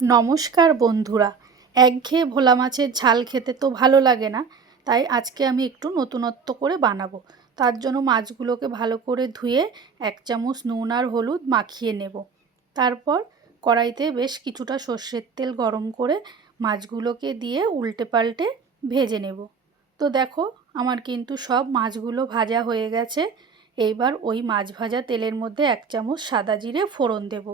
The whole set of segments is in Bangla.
নমস্কার বন্ধুরা। একঘেয়ে ভোলা মাছের ঝাল খেতে তো ভালো লাগে না, তাই আজকে আমি একটু নতুনত্ব করে বানাবো। তার জন্য মাছগুলোকে ভালো করে ধুয়ে 1 চামচ নুন আর হলুদ মাখিয়ে নেব। তারপর কড়াইতে বেশ কিছুটা সর্ষের তেল গরম করে মাছগুলোকে দিয়ে উল্টে পাল্টে ভেজে নেব। তো দেখো, আমার কিন্তু সব মাছগুলো ভাজা হয়ে গেছে। এইবার ওই মাছ ভাজা তেলের মধ্যে 1 চামচ সাদা জিরে ফোড়ন দেব।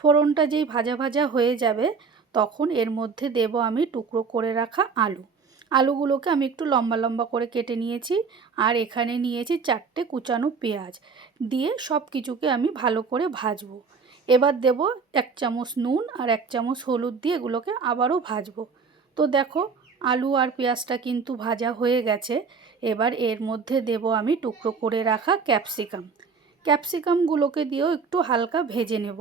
ফোড়নটা যেই ভাজা ভাজা হয়ে যাবে, তখন এর মধ্যে দেব আমি টুকরো করে রাখা আলু। আলুগুলোকে আমি একটু লম্বা লম্বা করে কেটে নিয়েছি, আর এখানে নিয়েছি 4টে কুচানো পেঁয়াজ। দিয়ে সব কিছুকে আমি ভালো করে ভাজবো। এবার দেব 1 চামচ নুন আর 1 চামচ হলুদ দিয়ে এগুলোকে আবারও ভাজবো। তো দেখো, আলু আর পেঁয়াজটা কিন্তু ভাজা হয়ে গেছে। এবার এর মধ্যে দেব আমি টুকরো করে রাখা ক্যাপসিকাম। ক্যাপসিকামগুলোকে দিয়েও একটু হালকা ভেজে নেব।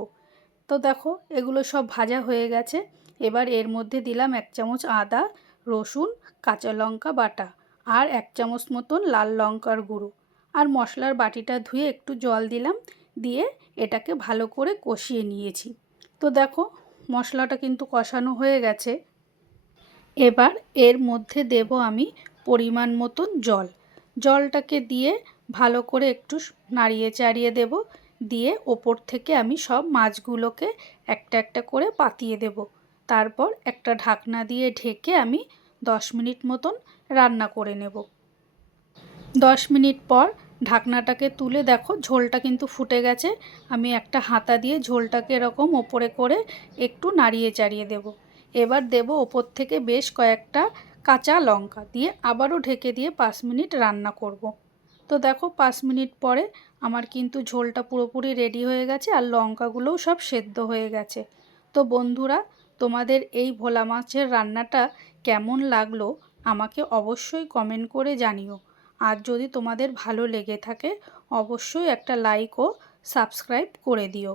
তো দেখো, এগুলো সব ভাজা হয়ে গেছে। এবার এর মধ্যে দিলাম 1 চামচ আদা, রসুন, কাঁচা লঙ্কা বাটা আর 1 চামচ মতন লাল লঙ্কার গুঁড়ো। আর মশলার বাটিটা ধুয়ে একটু জল দিলাম, দিয়ে এটাকে ভালো করে কষিয়ে নিয়েছি। তো দেখো, মশলাটা কিন্তু কষানো হয়ে গেছে। এবার এর মধ্যে দেব আমি পরিমাণ মতন জল। জলটাকে দিয়ে ভালো করে একটু নাড়িয়ে চাড়িয়ে দেব। দিয়ে ওপর থেকে আমি সব মাছগুলোকে একটা একটা করে পাতিয়ে দেব। তারপর একটা ঢাকনা দিয়ে ঢেকে আমি 10 মিনিট মতন রান্না করে নেব। 10 মিনিট পর ঢাকনাটাকে তুলে দেখো, ঝোলটা কিন্তু ফুটে গেছে। আমি একটা হাতা দিয়ে ঝোলটাকে এরকম ওপরে করে একটু নাড়িয়ে চাড়িয়ে দেব। এবার দেব ওপর থেকে বেশ কয়েকটা কাঁচা লঙ্কা, দিয়ে আবারও ঢেকে দিয়ে 5 মিনিট রান্না করব। তো দেখো, 5 মিনিট পরে আমার কিন্তু ঝোলটা পুরোপুরি রেডি হয়ে গেছে, আর লঙ্কাগুলোও সব সেদ্ধ হয়ে গেছে। তো বন্ধুরা, তোমাদের এই ভোলা মাছের রান্নাটা কেমন লাগলো আমাকে অবশ্যই কমেন্ট করে জানিও। আর যদি তোমাদের ভালো লেগে থাকে, অবশ্যই একটা লাইক ও সাবস্ক্রাইব করে দিও।